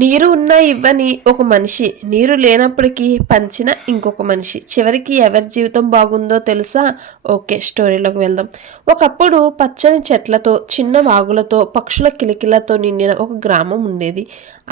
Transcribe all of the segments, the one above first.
నీరు ఉన్నా ఇవ్వని ఒక మనిషి, నీరు లేనప్పటికీ పంచిన ఇంకొక మనిషి. చివరికి ఎవరి జీవితం బాగుందో తెలుసా? ఓకే, స్టోరీలోకి వెళ్దాం. ఒకప్పుడు పచ్చని చెట్లతో, చిన్న వాగులతో, పక్షుల కిలకిలతో నిండిన ఒక గ్రామం ఉండేది.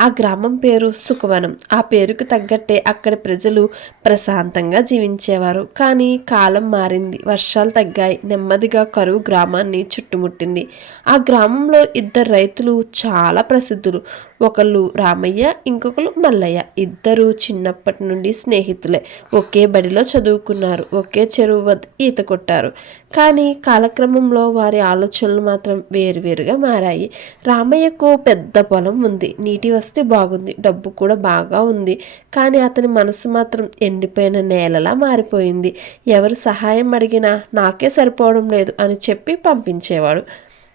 ఆ గ్రామం పేరు సుఖవనం. ఆ పేరుకు తగ్గట్టే అక్కడి ప్రజలు ప్రశాంతంగా జీవించేవారు. కానీ కాలం మారింది, వర్షాలు తగ్గాయి, నెమ్మదిగా కరువు గ్రామాన్ని చుట్టుముట్టింది. ఆ గ్రామంలో ఇద్దరు రైతులు చాలా ప్రసిద్ధులు. ఒకళ్ళు రామయ్య, ఇంకొకరు మల్లయ్య. ఇద్దరు చిన్నప్పటి నుండి స్నేహితులే. ఒకే బడిలో చదువుకున్నారు, ఒకే చెరువు వద్ద ఈత కొట్టారు. కానీ కాలక్రమంలో వారి ఆలోచనలు మాత్రం వేరువేరుగా మారాయి. రామయ్యకు పెద్ద పొలం ఉంది, నీటి వస్తే బాగుంది, డబ్బు కూడా బాగా ఉంది. కానీ అతని మనసు మాత్రం ఎండిపోయిన నేలలా మారిపోయింది. ఎవరు సహాయం అడిగినా నాకే సరిపోవడం లేదు అని చెప్పి పంపించేవాడు.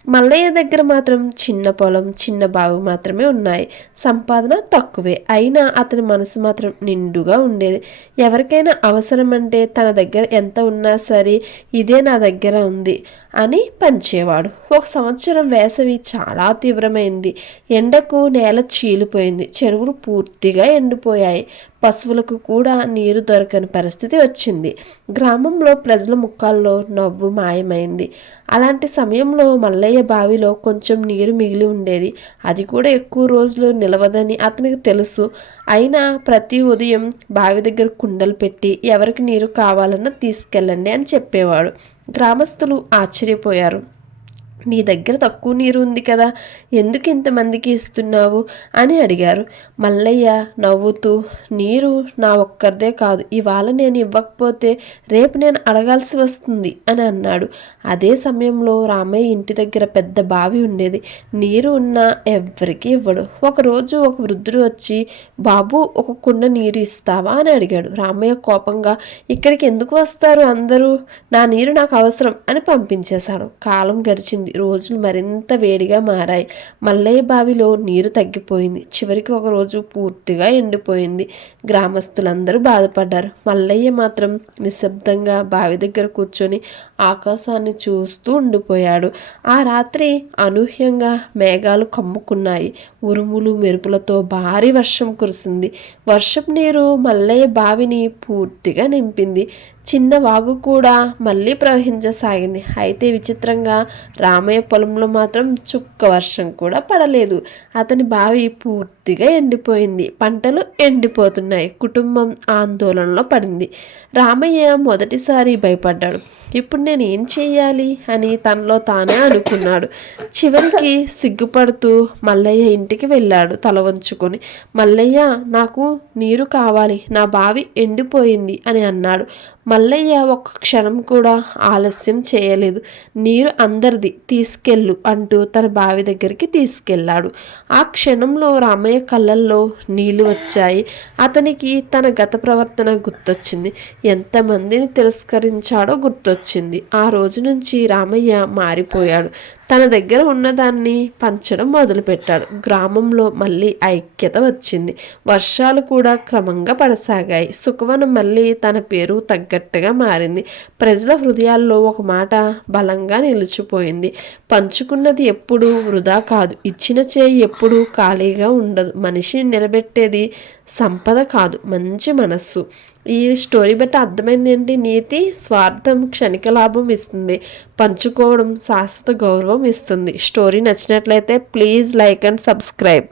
మల్లయ్య దగ్గర మాత్రం చిన్న పొలం, చిన్న బావి మాత్రమే ఉన్నాయి. సంపాదన తక్కువే, అయినా అతని మనసు మాత్రం నిండుగా ఉండేది. ఎవరికైనా అవసరం అంటే తన దగ్గర ఎంత ఉన్నా సరే, ఇదే నా దగ్గర ఉంది అని పంచేవాడు. ఒక సంవత్సరం వేసవి చాలా తీవ్రమైంది. ఎండకు నేల చీలిపోయింది, చెరువులు పూర్తిగా ఎండిపోయాయి. పశువులకు కూడా నీరు దొరకని పరిస్థితి వచ్చింది. గ్రామంలో ప్రజల ముఖాల్లో నవ్వు మాయమైంది. అలాంటి సమయంలో మల్లయ్య బావిలో కొంచెం నీరు మిగిలి ఉండేది. అది కూడా ఎక్కువ రోజులు నిలవదని అతనికి తెలుసు. అయినా ప్రతి ఉదయం బావి దగ్గర కుండలు పెట్టి ఎవరికి నీరు కావాలన్నా తీసుకెళ్ళండి అని చెప్పేవాడు. గ్రామస్తులు ఆశ్చర్యపోయారు. నీ దగ్గర తక్కువ నీరు ఉంది కదా, ఎందుకు ఇంతమందికి ఇస్తున్నావు అని అడిగారు. మల్లయ్య నవ్వుతూ, నీరు నా ఒక్కరిదే కాదు, ఇవాళ నేను ఇవ్వకపోతే రేపు నేను అడగాల్సి వస్తుంది అని అన్నాడు. అదే సమయంలో రామయ్య ఇంటి దగ్గర పెద్ద బావి ఉండేది. నీరు ఉన్నా ఎవ్వరికీ ఇవ్వడు. ఒకరోజు ఒక వృద్ధుడు వచ్చి, బాబు ఒక కుండ నీరు ఇస్తావా అని అడిగాడు. రామయ్య కోపంగా, ఇక్కడికి ఎందుకు వస్తారు అందరూ, నా నీరు నాకు అవసరం అని పంపించేశాడు. కాలం గడిచింది. రోజులు మరింత వేడిగా మారాయి. మల్లయ్య బావిలో నీరు తగ్గిపోయింది. చివరికి ఒకరోజు పూర్తిగా ఎండిపోయింది. గ్రామస్తులందరూ బాధపడ్డారు. మల్లయ్య మాత్రం నిశ్శబ్దంగా బావి దగ్గర కూర్చొని ఆకాశాన్ని చూస్తూ ఉండిపోయాడు. ఆ రాత్రి అనూహ్యంగా మేఘాలు కమ్ముకున్నాయి. ఉరుములు మెరుపులతో భారీ వర్షం కురిసింది. వర్షపు నీరు మల్లయ్య బావిని పూర్తిగా నింపింది. చిన్న వాగు కూడా మళ్ళీ ప్రవహించసాగింది. అయితే విచిత్రంగా రామయ్య పొలంలో మాత్రం చుక్క వర్షం కూడా పడలేదు. అతని బావి పూర్తిగా ఎండిపోయింది. పంటలు ఎండిపోతున్నాయి. కుటుంబం ఆందోళనలో పడింది. రామయ్య మొదటిసారి భయపడ్డాడు. ఇప్పుడు నేను ఏం చెయ్యాలి అని తనలో తానే అనుకున్నాడు. చివరికి సిగ్గుపడుతూ మల్లయ్య ఇంటికి వెళ్ళాడు తల వంచుకొని. మల్లయ్య, నాకు నీరు కావాలి, నా బావి ఎండిపోయింది అని అన్నాడు. మల్లయ్య ఒక్క క్షణం కూడా ఆలస్యం చేయలేదు. నీరు అందరిది, తీసుకెళ్ళు అంటూ తన బావి దగ్గరికి తీసుకెళ్ళాడు. ఆ క్షణంలో రామయ్య కళ్ళల్లో నీళ్లు వచ్చాయి. అతనికి తన గత ప్రవర్తన గుర్తొచ్చింది. ఎంతమందిని తిరస్కరించాడో గుర్తొచ్చింది. ఆ రోజు నుంచి రామయ్య మారిపోయాడు. తన దగ్గర ఉన్నదాన్ని పంచడం మొదలుపెట్టాడు. గ్రామంలో మళ్ళీ ఐక్యత వచ్చింది. వర్షాలు కూడా క్రమంగా పడసాగాయి. సుఖవనం మళ్ళీ తన పేరు తగ్గట్టుగా మారింది. ప్రజల హృదయాల్లో ఒక మాట బలంగా నిలిచిపోయింది. పంచుకున్నది ఎప్పుడూ వృధా కాదు, ఇచ్చిన చేయి ఎప్పుడూ ఖాళీగా ఉండదు. మనిషిని నిలబెట్టేది సంపద కాదు, మంచి మనస్సు. ఈ స్టోరీ బట్టి అర్థమైంది ఏంటి? నీతి స్వార్థం క్షణిక లాభం ఇస్తుంది, పంచుకోవడం శాశ్వత గౌరవం ఇస్తుంది. స్టోరీ నచ్చినట్లయితే ప్లీజ్ లైక్ అండ్ సబ్స్క్రైబ్.